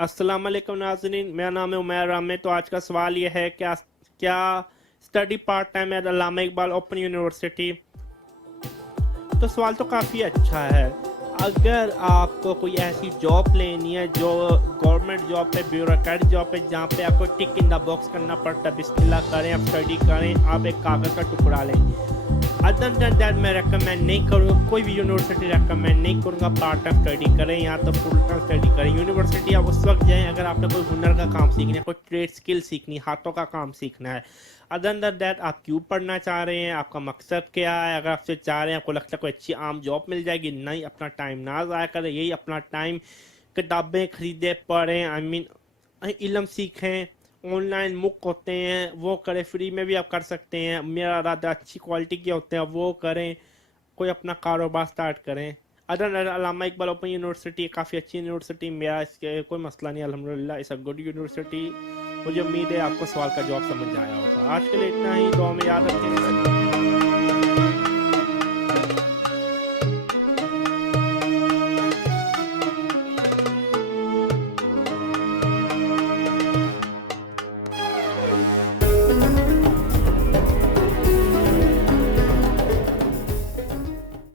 अस्सलाम वालेकुम नाज़रीन, मेरा नाम है उमैर आमिर। तो आज का सवाल ये है क्या क्या स्टडी पार्ट टाइम एट अल्लामा इकबाल ओपन यूनिवर्सिटी। तो सवाल तो काफ़ी अच्छा है। अगर आपको कोई ऐसी जॉब लेनी है जो गवर्नमेंट जॉब है, ब्यूरोक्रेट जॉब है, जहाँ पे आपको टिक इन द बॉक्स करना पड़ता है, बिस्मिल्लाह करें, आप स्टडी करें, आप एक कागज़ का टुकड़ा लें। अदर देन दैट मैं रेकमेंड नहीं करूँगा, कोई भी यूनिवर्सिटी रेकमेंड नहीं करूँगा पार्ट टाइम स्टडी करें या तो फुल टाइम स्टडी करें। यूनिवर्सिटी आप उस वक्त जाएं अगर आपने कोई हुनर का काम सीखना है, कोई ट्रेड स्किल सीखनी, हाथों का काम सीखना है। अदर देन दैट आप क्यों पढ़ना चाह रहे हैं, आपका मकसद क्या है। अगर आपसे चाह रहे हैं, आपको लगता है कोई अच्छी आम जॉब मिल जाएगी, नहीं, अपना टाइम ना ज़ाया करें। यही अपना टाइम किताबें खरीदें, पढ़ें, आई मीन इल्म सीखें। ऑनलाइन मुक होते हैं वो करें, फ्री में भी आप कर सकते हैं। मेरा इरादा अच्छी क्वालिटी के होते हैं वो करें, कोई अपना कारोबार स्टार्ट करें। अदर अल्लामा इकबाल ओपन यूनिवर्सिटी काफ़ी अच्छी यूनिवर्सिटी, मेरा इसके कोई मसला नहीं, अल्हम्दुलिल्लाह इस अ गुड यूनिवर्सिटी। मुझे उम्मीद है आपको सवाल का जवाब समझ आया होगा। आज के लिए इतना ही, दुआ में याद रखें।